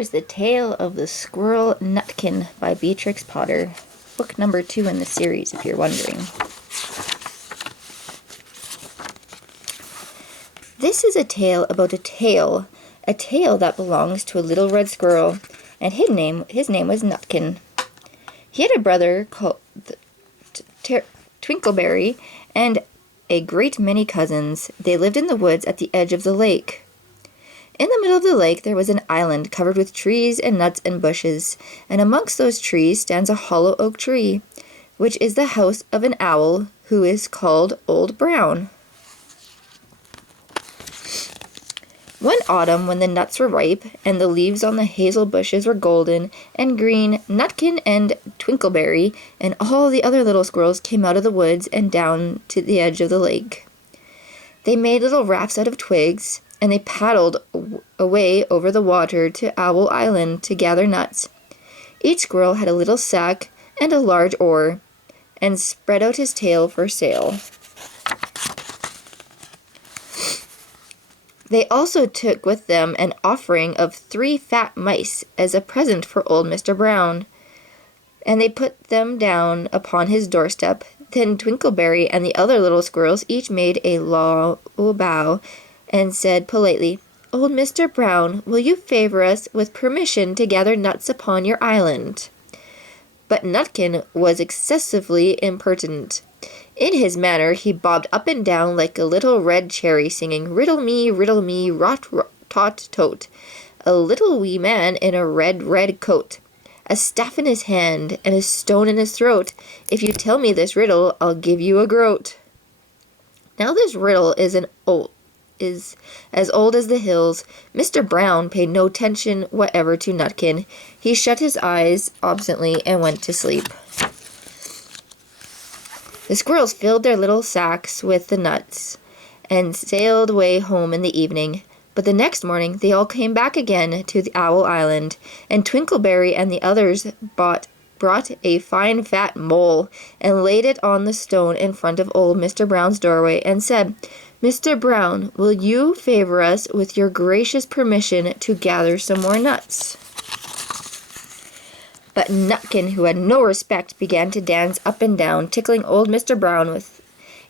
is The Tale of the Squirrel Nutkin by Beatrix Potter. Book number 2 in the series, if you're wondering. This is a tale about a tail that belongs to a little red squirrel, and his name was Nutkin. He had a brother called Twinkleberry and a great many cousins. They lived in the woods at the edge of the lake. In the middle of the lake there was an island covered with trees and nuts and bushes, and amongst those trees stands a hollow oak tree, which is the house of an owl who is called Old Brown. One autumn, when the nuts were ripe and the leaves on the hazel bushes were golden and green, Nutkin and Twinkleberry and all the other little squirrels came out of the woods and down to the edge of the lake. They made little rafts out of twigs, and they paddled away over the water to Owl Island to gather nuts. Each squirrel had a little sack and a large oar, and spread out his tail for sail. They also took with them an offering of 3 fat mice as a present for old Mr. Brown, and they put them down upon his doorstep. Then Twinkleberry and the other little squirrels each made a low bow and said politely, "Old Mr. Brown, will you favor us with permission to gather nuts upon your island?" But Nutkin was excessively impertinent. In his manner he bobbed up and down like a little red cherry, singing, riddle me, rot, tot, tote, a little wee man in a red, red coat, a staff in his hand and a stone in his throat. If you tell me this riddle, I'll give you a groat. Now this riddle is as old as the hills. Mr. Brown paid no attention whatever to Nutkin. He shut his eyes obstinately and went to sleep. The squirrels filled their little sacks with the nuts and sailed away home in the evening. But the next morning they all came back again to the Owl Island, and Twinkleberry and the others brought a fine fat mole and laid it on the stone in front of old Mr. Brown's doorway and said, "Mr. Brown, will you favor us with your gracious permission to gather some more nuts?" But Nutkin, who had no respect, began to dance up and down, tickling old Mr. Brown with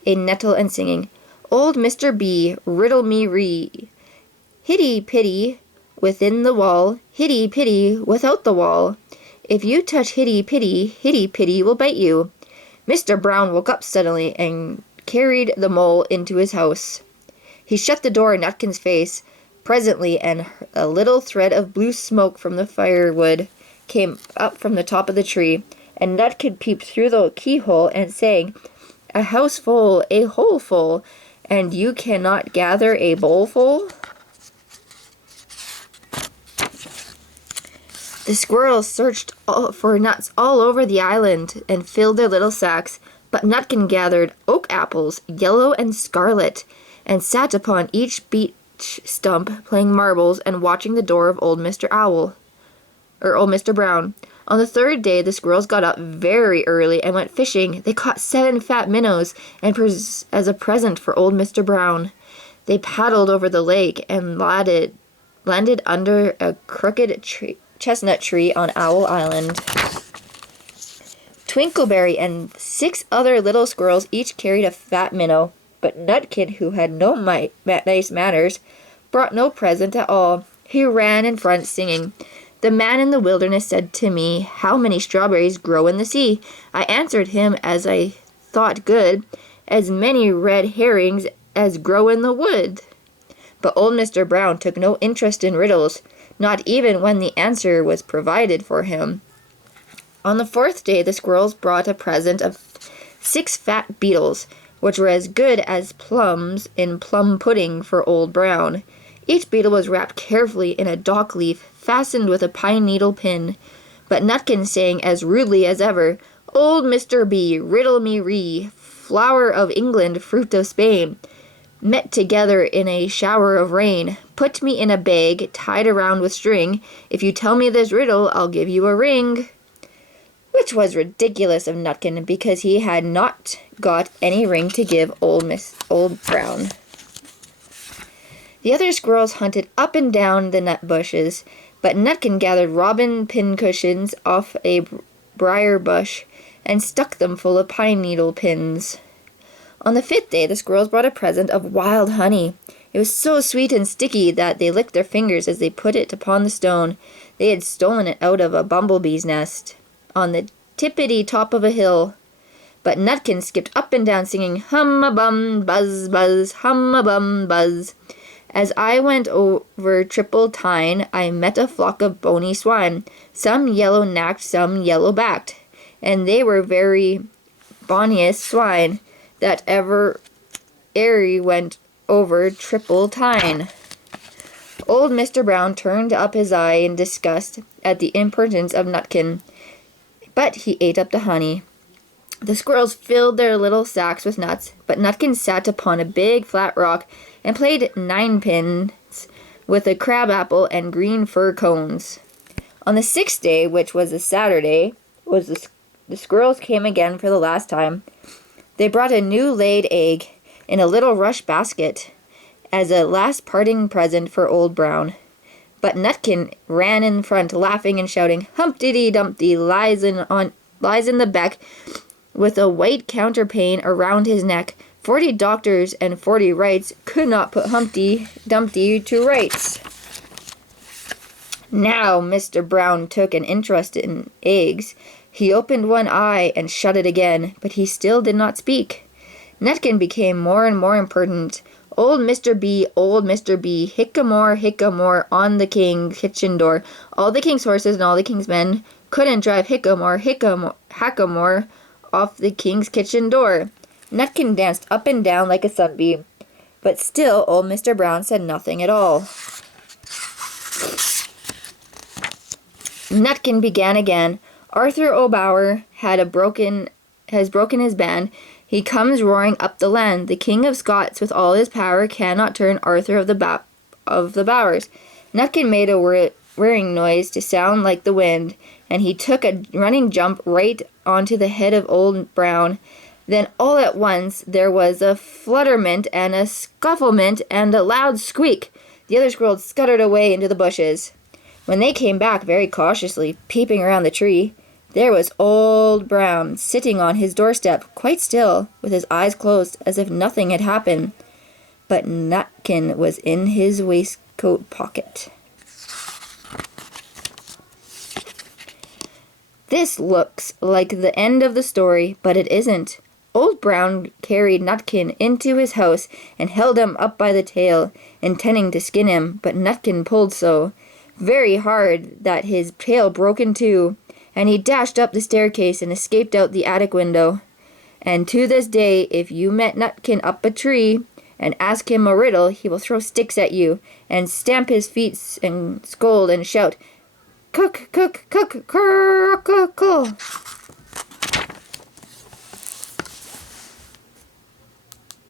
a nettle and singing, "Old Mr. B, riddle me ree, hitty-pitty within the wall, hitty-pitty without the wall. If you touch hitty-pitty will bite you." Mr. Brown woke up suddenly and carried the mole into his house. He shut the door in Nutkin's face. Presently, and a little thread of blue smoke from the firewood came up from the top of the tree, and Nutkin peeped through the keyhole and sang, "A house full, a hole full, and you cannot gather a bowl full." The squirrels searched for nuts all over the island and filled their little sacks, but Nutkin gathered oak apples, yellow and scarlet, and sat upon each beech stump playing marbles and watching the door of old Mr. Brown. On the 3rd day the squirrels got up very early and went fishing. They caught 7 fat minnows and as a present for old Mr. Brown. They paddled over the lake and landed under a crooked chestnut tree on Owl Island. Twinkleberry and 6 other little squirrels each carried a fat minnow, but Nutkin, who had no nice manners, brought no present at all. He ran in front singing, "The man in the wilderness said to me, 'How many strawberries grow in the sea?' I answered him, as I thought good, 'As many red herrings as grow in the wood.'" But old Mr. Brown took no interest in riddles, not even when the answer was provided for him. On the 4th day the squirrels brought a present of 6 fat beetles, which were as good as plums in plum pudding for Old Brown. Each beetle was wrapped carefully in a dock leaf, fastened with a pine needle pin. But Nutkin sang as rudely as ever, "Old Mr. B, riddle me ree, flower of England, fruit of Spain, met together in a shower of rain, put me in a bag, tied around with string. If you tell me this riddle, I'll give you a ring." Which was ridiculous of Nutkin, because he had not got any ring to give old Brown. The other squirrels hunted up and down the nut bushes, But Nutkin gathered robin pincushions off a briar bush and stuck them full of pine needle pins. On the 5th day, the squirrels brought a present of wild honey. It was so sweet and sticky that they licked their fingers as they put it upon the stone. They had stolen it out of a bumblebee's nest on the tippity top of a hill. But Nutkin skipped up and down singing, hum-a-bum, buzz, buzz, hum-a-bum, buzz. As I went over Triple Tyne, I met a flock of bony swine, some yellow-nacked, some yellow-backed, and they were very bonniest swine that ever went over Triple Tyne. Old Mr. Brown turned up his eye in disgust at the impertinence of Nutkin, but he ate up the honey. The squirrels filled their little sacks with nuts, but Nutkin sat upon a big flat rock and played ninepins with a crab-apple and green fir cones. On the 6th day, which was a Saturday, the squirrels came again for the last time. They brought a new laid egg in a little rush basket as a last parting present for Old Brown. But Nutkin ran in front, laughing and shouting, Humpty-Dumpty lies in the beck, with a white counterpane around his neck. 40 doctors and 40 wrights could not put Humpty Dumpty to rights. Now Mr. Brown took an interest in eggs. He opened one eye and shut it again, but he still did not speak. Nutkin became more and more impertinent. Old Mr. B, hickamore, on the king's kitchen door. All the king's horses and all the king's men couldn't drive hackamore off the king's kitchen door. Nutkin danced up and down like a sunbeam, but still old Mr. Brown said nothing at all. Nutkin began again. Arthur O'Bower has broken his band. He comes roaring up the land. The King of Scots, with all his power, cannot turn Arthur of the Bowers. Nutkin made a whirring noise to sound like the wind, and he took a running jump right onto the head of Old Brown. Then all at once there was a flutterment and a scufflement and a loud squeak. The other squirrels scuttered away into the bushes. When they came back very cautiously, peeping around the tree, there was Old Brown sitting on his doorstep, quite still, with his eyes closed, as if nothing had happened. But Nutkin was in his waistcoat pocket. This looks like the end of the story, but it isn't. Old Brown carried Nutkin into his house and held him up by the tail, intending to skin him, but Nutkin pulled so very hard that his tail broke in two, and he dashed up the staircase and escaped out the attic window. And to this day, if you met Nutkin up a tree and ask him a riddle, he will throw sticks at you and stamp his feet and scold and shout, "Cook, cook, cook, crackle."